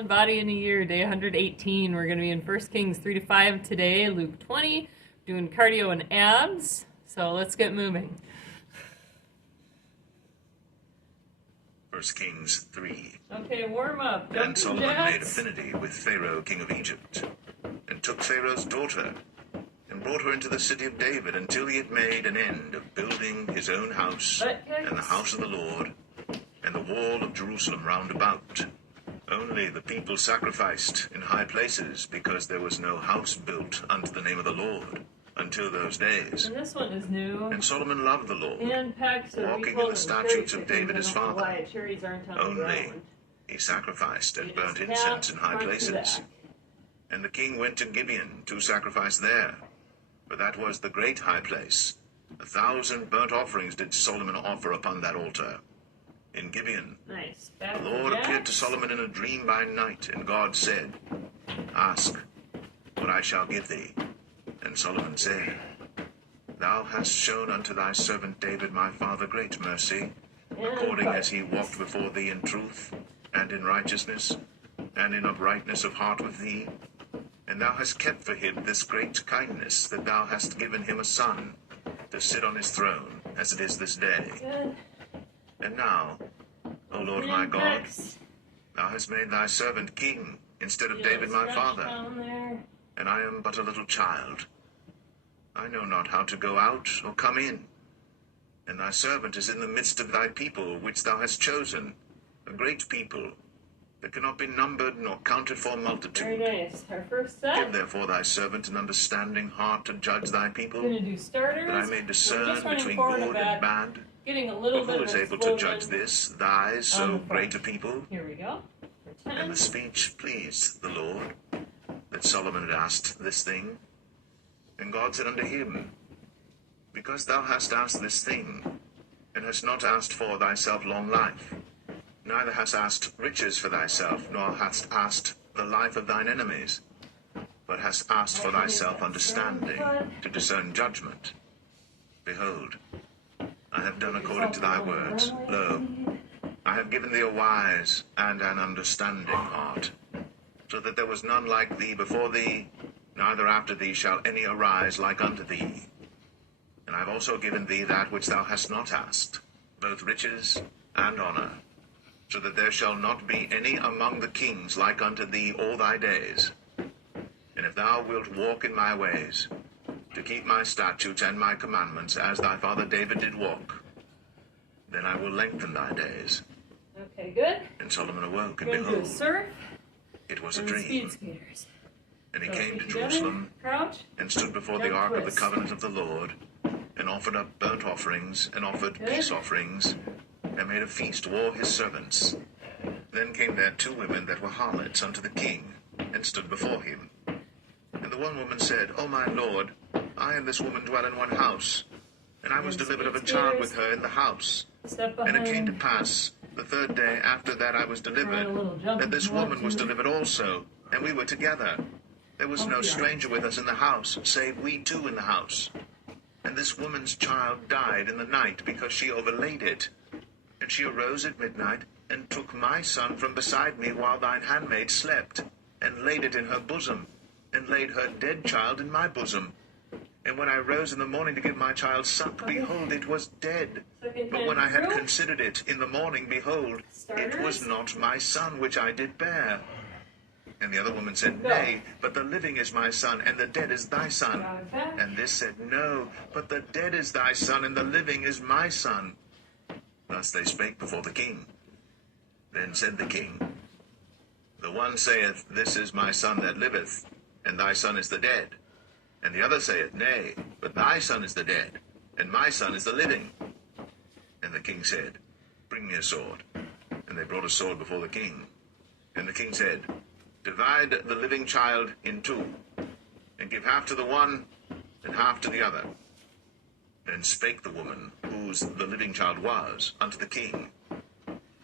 Body in a year, day 118. We're going to be in 1 Kings 3 to 5 today, Luke 20, doing cardio and abs. So let's get moving. 1 Kings 3. Okay, warm up. And Solomon made affinity with Pharaoh, king of Egypt, and took Pharaoh's daughter, and brought her into the city of David until he had made an end of building his own house, and the house of the Lord, and the wall of Jerusalem round about. Only the people sacrificed in high places, because there was no house built unto the name of the Lord until those days. And this one is new. And Solomon loved the Lord, walking in the statutes statutes of David his father. Only he sacrificed and burnt incense in high places. And the king went to Gibeon to sacrifice there, for that was the great high place. 1,000 burnt offerings did Solomon offer upon that altar in Gibeon. Nice. The Lord appeared to Solomon in a dream by night, and God said, Ask what I shall give thee. And Solomon said, Thou hast shown unto thy servant David my father great mercy, according as he walked before thee in truth, and in righteousness, and in uprightness of heart with thee. And thou hast kept for him this great kindness, that thou hast given him a son, to sit on his throne, as it is this day. Good. And now, O Lord my God, thou hast made thy servant king instead of David my father, and I am but a little child. I know not how to go out or come in. And thy servant is in the midst of thy people, which thou hast chosen, a great people, that cannot be numbered nor counted for multitude. Very nice. Our first set. Give therefore thy servant an understanding heart to judge thy people, We're going to do starters. that I may discern between good and bad. Getting a little But bit who of is able to judge this, thy so great a people? Here we go. For 10. And the speech pleased the Lord, that Solomon had asked this thing. And God said unto him, Because thou hast asked this thing, and hast not asked for thyself long life, neither hast asked riches for thyself, nor hast asked the life of thine enemies, but hast asked for thyself understanding, to discern judgment. Behold, I have done according to thy words. Lo, I have given thee a wise and an understanding heart, so that there was none like thee before thee, neither after thee shall any arise like unto thee. And I have also given thee that which thou hast not asked, both riches and honour, so that there shall not be any among the kings like unto thee all thy days. And if thou wilt walk in my ways, to keep my statutes and my commandments, as thy father David did walk, then I will lengthen thy days. Okay, good. And Solomon awoke, and We're going to do a behold, surf it was a and dream. speed skaters. And he So came to together, Jerusalem, crouch, and stood before the jump, ark of the twist. covenant of the Lord, and offered up burnt offerings, and offered Good. peace offerings, and made a feast to all his servants. Then came there 2 women that were harlots unto the king, and stood before him. And the one woman said, O my lord, I and this woman dwell in one house, and I was And delivered of a speed child skaters. with her in the house. Step And behind. it came to pass, the 3rd day after that I was Try a little delivered, jump that this if you want woman was to. delivered also, and we were together. There was no Okay. stranger with us in the house, save we 2 in the house. And this woman's child died in the night, because she overlaid it. And she arose at midnight, and took my son from beside me while thine handmaid slept, and laid it in her bosom, and laid her dead child in my bosom. And when I rose in the morning to give my child suck, behold, it was dead. Second But time when I had through. considered it in the morning, behold, it was Starters. not my son which I did bear. And the other woman said, Go. Nay, but the living is my son, and the dead is thy son. Drive back. And this said, No, but the dead is thy son, and the living is my son. Thus they spake before the king. Then said the king, The one saith, This is my son that liveth, and thy son is the dead. And the other saith, Nay, but thy son is the dead, and my son is the living. And the king said, Bring me a sword. And they brought a sword before the king. And the king said, Divide the living child in 2, and give half to the one, and half to the other. Then spake the woman, whose the living child was, unto the king.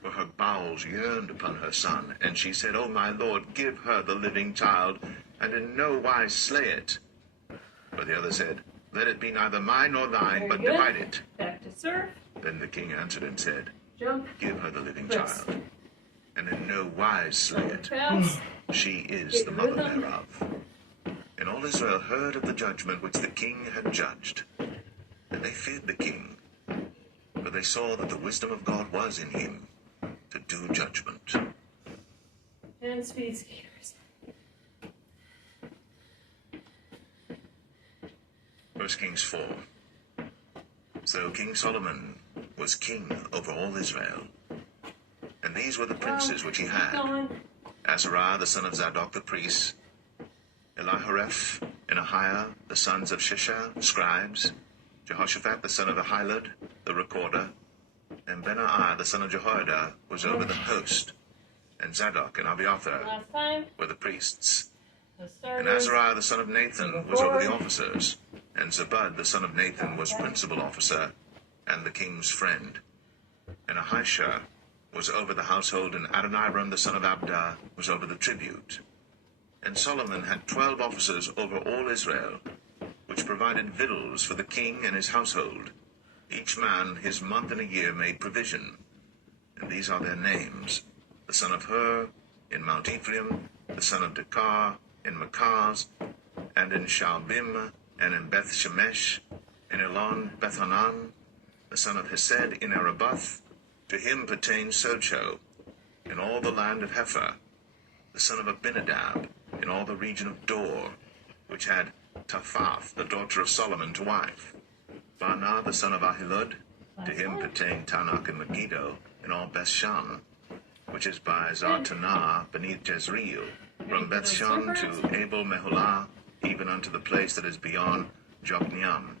For her bowels yearned upon her son, and she said, O my lord, give her the living child, and in no wise slay it. But the other said, Let it be neither mine nor thine, Very but good. divide it. Back to surf. Then the king answered and said, Jump. Give her the living Twist. child. and in no wise slay it. Pass. She is Get the rid of mother them. thereof. And all Israel heard of the judgment which the king had judged, and they feared the king, for they saw that the wisdom of God was in him to do judgment. And speed skaters. 1 Kings 4. So King Solomon was king over all Israel. And these were the princes which he had: Going. Azariah the son of Zadok the priest, Elihoreph and Ahiah the sons of Shishah, scribes, Jehoshaphat the son of Ahilud, the recorder, and Benaiah the son of Jehoiada was over the host, and Zadok and Abiathar Last time. were the priests. The And starters. Azariah the son of Nathan was over the officers, and Zabud the son of Nathan was principal officer, and the king's friend. And Ahisha was over the household, and Adoniram the son of Abda was over the tribute. And Solomon had 12 officers over all Israel, which provided victuals for the king and his household. Each man his month and a year made provision. And these are their names: the son of Hur in Mount Ephraim, the son of Dekar in Makaz, and in Shaalbim, and in Beth Shemesh, in Elon Bethanan, the son of Hesed in Arabath. To him pertained Socho, in all the land of Hepher, the son of Abinadab, in all the region of Dor, which had Taphath, the daughter of Solomon, to wife. Baanah, the son of Ahilud, to him pertained Tanakh and Megiddo, in all Bethshan, which is by Zartanah beneath Jezreel, from Bethshan to Abel Meholah, even unto the place that is beyond Jokneam.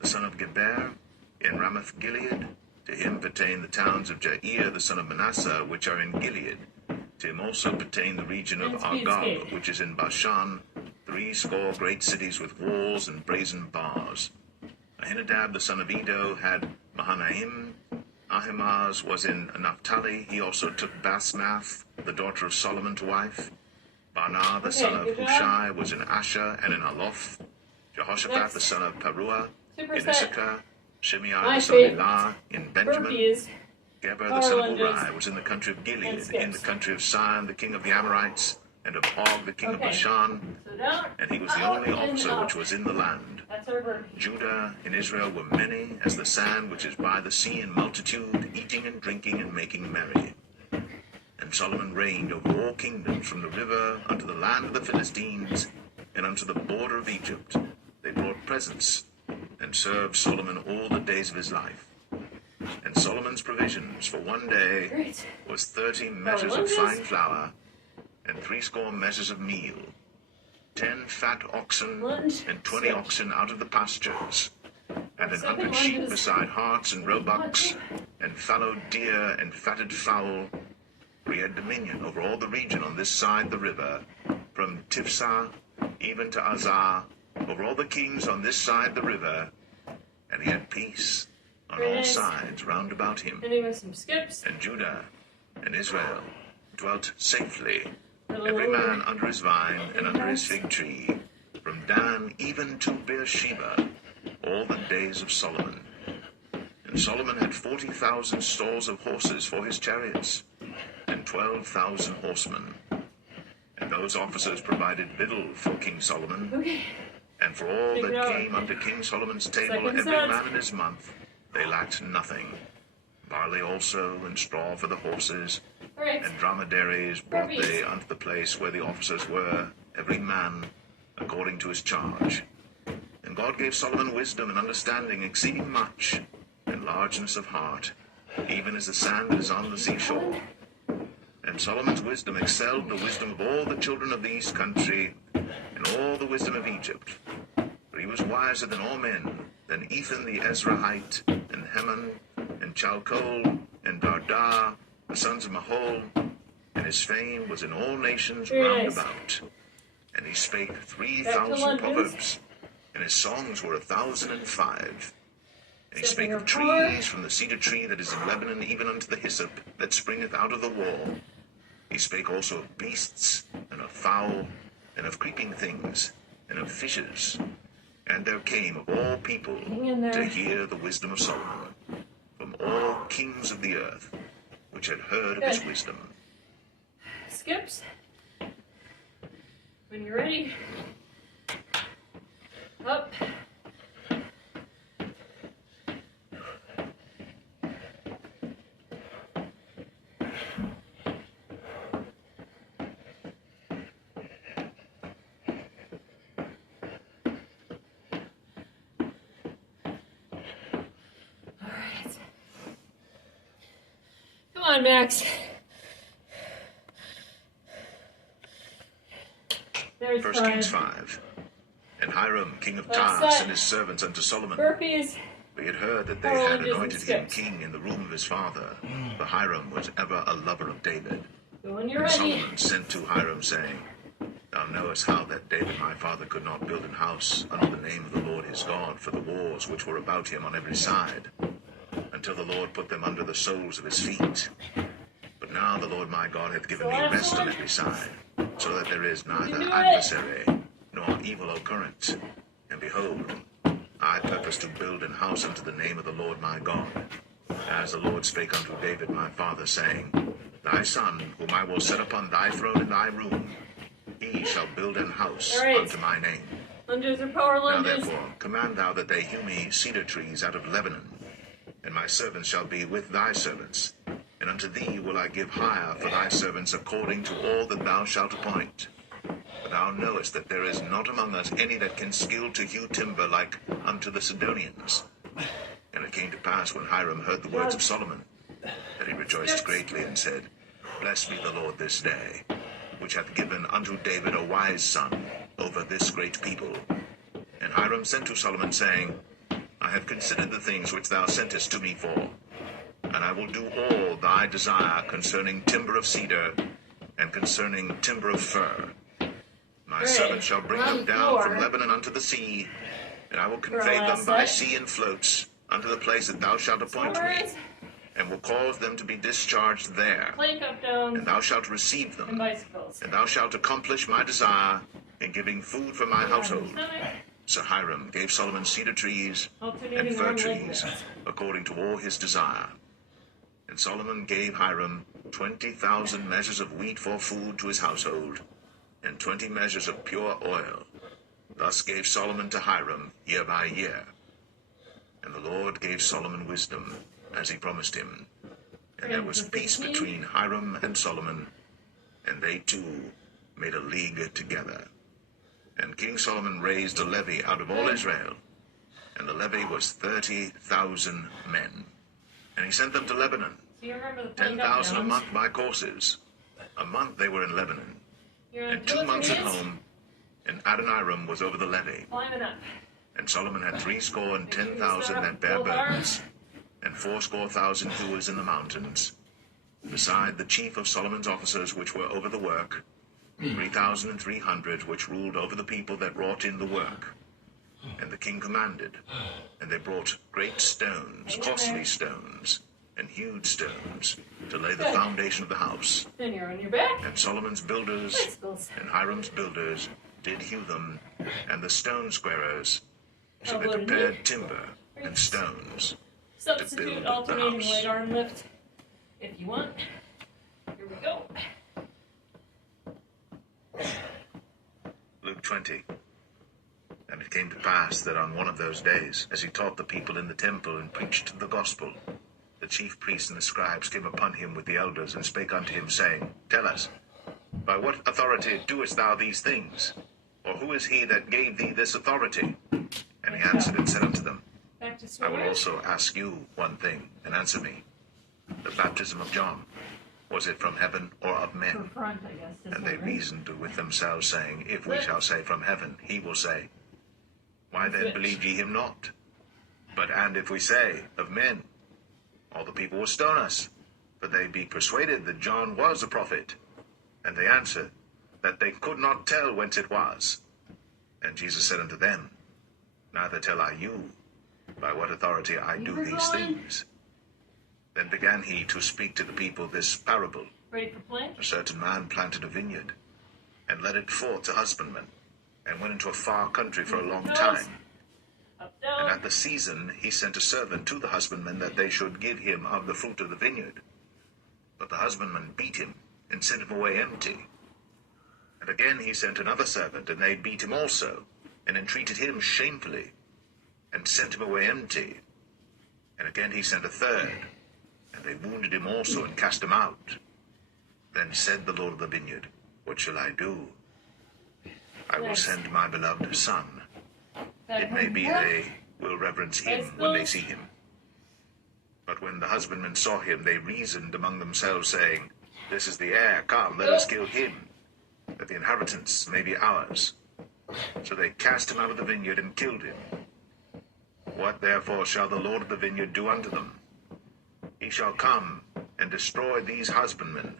The son of Geber, in Ramoth Gilead, to him pertain the towns of Jair, the son of Manasseh, which are in Gilead. To him also pertain the region of Argob, which is in Bashan, 80 great cities with walls and brazen bars. Ahinadab, the son of Edo, had Mahanaim. Ahimaaz was in Naphtali. He also took Basmath, the daughter of Solomon, to wife. Baanah, the son of Hushai, was in Asher and in Aloth. Jehoshaphat, the son of Peruah, in Issachar. Shimei, the son of Elah, in Benjamin. Burpees. Geber, the son of Uri, was in the country of Gilead, in the country of Sihon, the king of the Amorites, and of Og, the king of Bashan. So down. And he was the only officer which was in the land. That's our burpee. Judah and Israel were many as the sand which is by the sea in multitude, eating and drinking and making merry. And Solomon reigned over all kingdoms, from the river unto the land of the Philistines, and unto the border of Egypt. They brought presents, and served Solomon all the days of his life. And Solomon's provisions for one day Great. was 30 measures of fine flour, and 80 measures of meal, 10 fat oxen, and 20 oxen out of the pastures, and 100 sheep beside harts and roebucks, and fallow deer and fatted fowl. For he had dominion over all the region on this side the river, from Tifsah even to Azar, over all the kings on this side the river, and he had peace on all sides round about him. Ending with some skips. And Judah and Israel dwelt safely, For a every little man under his vine and under his fig tree, from Dan even to Beersheba, all the days of Solomon. And Solomon had 40,000 stalls of horses for his chariots, and 12,000 horsemen. And those officers provided victual for King Solomon, Okay. and for all Figure that out. came unto King Solomon's table, Second every set. man in his month, they lacked nothing. Barley also, and straw for the horses, Alright. and dromedaries brought Burpees. they unto the place where the officers were, every man according to his charge. And God gave Solomon wisdom and understanding exceeding much, and largeness of heart, even as the sand that is on the seashore. And Solomon's wisdom excelled the wisdom of all the children of the east country, and all the wisdom of Egypt. For he was wiser than all men, than Ethan the Ezrahite, and Heman, and Chalcol, and Darda, the sons of Mahol, and his fame was in all nations Very round nice. about. And he spake Back 3,000 to London. proverbs, and his songs were 1,005. And he spake Stepping of of power. trees, from the cedar tree that is in Lebanon, even unto the hyssop that springeth out of the wall. He spake also of beasts, and of fowl, and of creeping things, and of fishes. And there came of all people Hang in there. to hear the wisdom of Solomon, from all kings of the earth, which had heard of his Good. wisdom. skips. When you're ready. Up. Come on, Max. There's 1 Kings 5. And Hiram, king of Tyre, set. sent his servants unto Solomon. Burpees. We had heard that they Four had lunges and anointed him skips. king in the room of his father, for Hiram was ever a lover of David. Go when you're And ready. Solomon sent to Hiram, saying, Thou knowest how that David my father could not build an house under the name of the Lord his God for the wars which were about him on every side, until the Lord put them under the soles of his feet. But now the Lord my God hath given me rest on every side, so that there is neither adversary nor evil occurrence. And behold, I purpose to build an house unto the name of the Lord my God, as the Lord spake unto David my father, saying, Thy son, whom I will set upon thy throne in thy room, he shall build an house unto my name. Lunges or power Now lunges. therefore, command thou that they hew me cedar trees out of Lebanon, and my servants shall be with thy servants, and unto thee will I give hire for thy servants according to all that thou shalt appoint. For thou knowest that there is not among us any that can skill to hew timber like unto the Sidonians. And it came to pass, when Hiram heard the words of Solomon, that he rejoiced greatly, and said, Blessed be the Lord this day, which hath given unto David a wise son over this great people. And Hiram sent to Solomon, saying, I have considered the things which thou sentest to me for, and I will do all thy desire concerning timber of cedar, and concerning timber of fir. My servant shall bring them down from Lebanon unto the sea, and I will convey them by sea in floats unto the place that thou shalt appoint me, and will cause them to be discharged there. Plank up, down. And thou shalt receive them, And bicycles. and thou shalt accomplish my desire in giving food for my household. So Hiram gave Solomon cedar trees and Alternating fir arm trees, movements. according to all his desire. And Solomon gave Hiram 20,000 measures of wheat for food to his household, and 20 measures of pure oil. Thus gave Solomon to Hiram year by year. And the Lord gave Solomon wisdom, as he promised him. And there was peace between Hiram and Solomon, and they two made a league together. And King Solomon raised a levy out of all Israel, and the levy was 30,000 men. And he sent them to Lebanon, So you remember the plank up, 10,000 a downs. month by courses. A month they were in Lebanon, You're on and 2 months at knees. home, and Adoniram was over the levy. Climbing up. And Solomon had 70,10,000 that bare Both burdens, arms. and 80,000 hewers in the mountains, beside the chief of Solomon's officers which were over the work, 3,300 which ruled over the people that wrought in the work. And the king commanded, and they brought great stones, costly stones, and hewed stones, to lay the foundation of the house. Then you're on your back. And Solomon's builders Bicycles. and Hiram's builders did hew them, and the stone squarers. So they Elbow to knee. prepared timber and stones. Substitute build alternating the house. weight arm lift if you want. Here we go. Luke 20. And it came to pass that on one of those days, as he taught the people in the temple and preached the gospel, the chief priests and the scribes came upon him with the elders, and spake unto him, saying, Tell us, by what authority doest thou these things? Or who is he that gave thee this authority? And he answered and said unto them, Back to I will swimmers. also ask you one thing, and answer me. The baptism of John, was it from heaven or of For men? front, I guess. This And one, they right? reasoned with themselves, saying, If we shall say from heaven, he will say, Why then Which? believed ye him not? But and if we say, Of men, all the people will stone us, for they be persuaded that John was a prophet. And they answered, that they could not tell whence it was. And Jesus said unto them, Neither tell I you, by what authority I do Keep these going. things. Then began he to speak to the people this parable. Ready for plank? A certain man planted a vineyard, and led it forth to husbandmen, and went into a far country for a long time. Up, And down. at the season he sent a servant to the husbandmen, that they should give him of the fruit of the vineyard. But the husbandman beat him, and sent him away empty. And again he sent another servant, and they beat him also, and entreated him shamefully, and sent him away empty. And again he sent a third, and they wounded him also, and cast him out. Then said the Lord of the vineyard, What shall I do? I will send my beloved son. It may be they will reverence him when they see him. But when the husbandmen saw him, they reasoned among themselves, saying, This is the heir, come, let us kill him, that the inheritance may be ours. So they cast him out of the vineyard and killed him. What therefore shall the Lord of the vineyard do unto them? He shall come and destroy these husbandmen,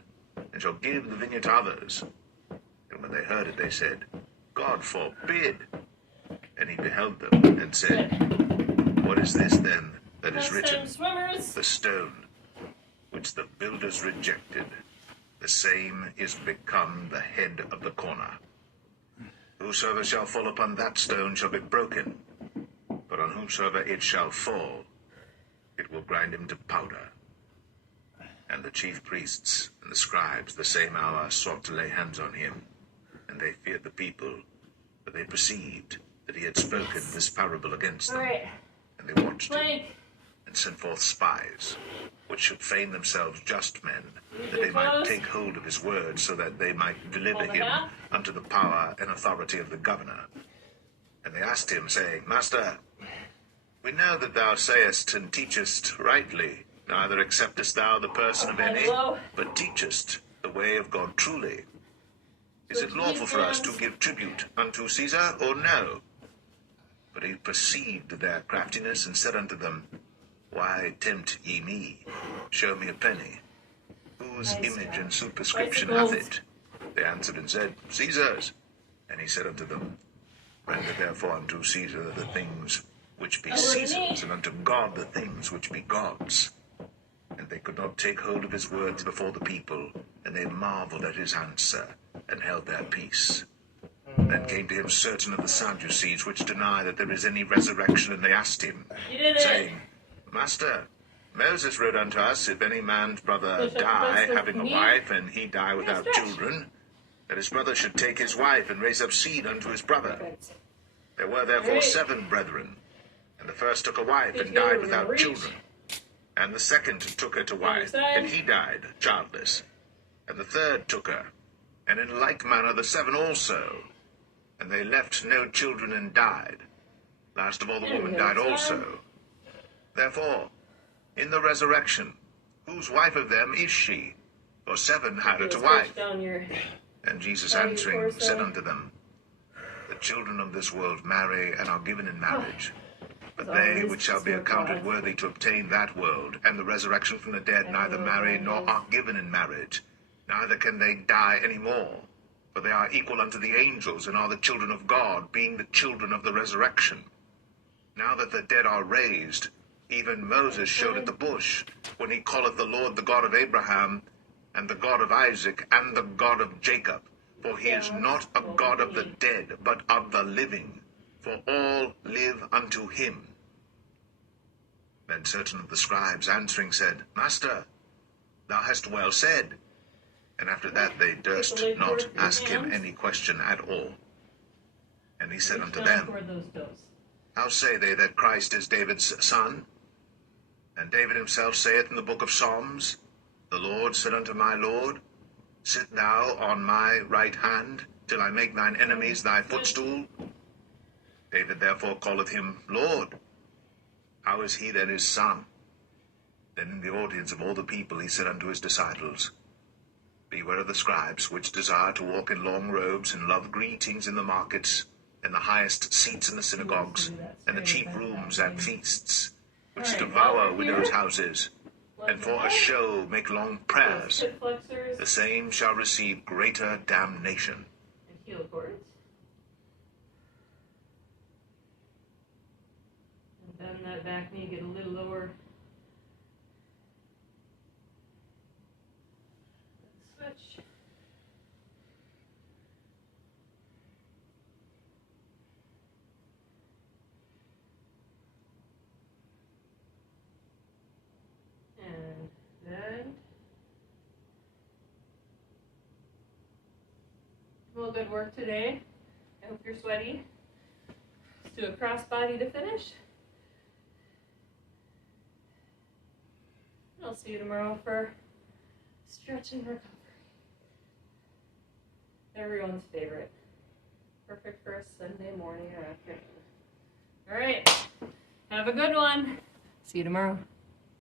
and shall give the vineyard to others. And when they heard it, they said, God forbid. And he beheld them, and said, What is this then that is written? The stone, which the builders rejected, the same is become the head of the corner. Whosoever shall fall upon that stone shall be broken, but on whomsoever it shall fall, it will grind him to powder. And the chief priests and the scribes the same hour sought to lay hands on him, and they feared the people, for they perceived that he had spoken this parable against them. And they watched him, and sent forth spies, which should feign themselves just men, that they might take hold of his word, so that they might deliver him unto the power and authority of the governor. And they asked him, saying, Master, we know that thou sayest and teachest rightly, neither acceptest thou the person of any, but teachest the way of God truly. Is it lawful for us to give tribute unto Caesar, or no? But he perceived their craftiness, and said unto them, Why tempt ye me? Show me a penny. Whose image and superscription hath it? They answered and said, Caesar's. And he said unto them, Render therefore unto Caesar the things which be Caesar's, and unto God the things which be God's. And they could not take hold of his words before the people, and they marveled at his answer, and held their peace. Then came to him certain of the Sadducees, which deny that there is any resurrection, and they asked him, saying, Master, Moses wrote unto us, if any man's brother die, having a wife, and he die without children, that his brother should take his wife, and raise up seed unto his brother. There were therefore 7 brethren, and the first took a wife, and died without children. And the second took her to wife, and he died childless. And the third took her, and in like manner the 7 also. And they left no children, and died. Last of all, the woman died also. Therefore, in the resurrection, whose wife of them is she? For 7 had her to wife. And Jesus answering said unto them, The children of this world marry, and are given in marriage. But they which shall be accounted worthy to obtain that world, and the resurrection from the dead, neither marry, nor are given in marriage, neither can they die any more. For they are equal unto the angels, and are the children of God, being the children of the resurrection. Now that the dead are raised, even Moses showed at the bush, when he calleth the Lord the God of Abraham, and the God of Isaac, and the God of Jacob. For he is not a God of the dead, but of the living. For all live unto him. Then certain of the scribes answering said, Master, thou hast well said. And after that they durst not ask him any question at all. And he said unto them, How say they that Christ is David's son? And David himself saith in the book of Psalms, The Lord said unto my Lord, Sit thou on my right hand, till I make thine enemies thy footstool. David therefore calleth him Lord. How is he then his son? Then in the audience of all the people he said unto his disciples, Beware of the scribes, which desire to walk in long robes, and love greetings in the markets, and the highest seats in the synagogues, and the chief rooms at feasts, which devour widows' houses, and for a show make long prayers. The same shall receive greater damnation. Bend that back knee, get a little lower. Switch. And then Well, good work today. I hope you're sweaty. Let's do a cross body to finish. I'll see you tomorrow for stretch and recovery. Everyone's favorite. Perfect for a Sunday morning or afternoon. All right. Have a good one. See you tomorrow.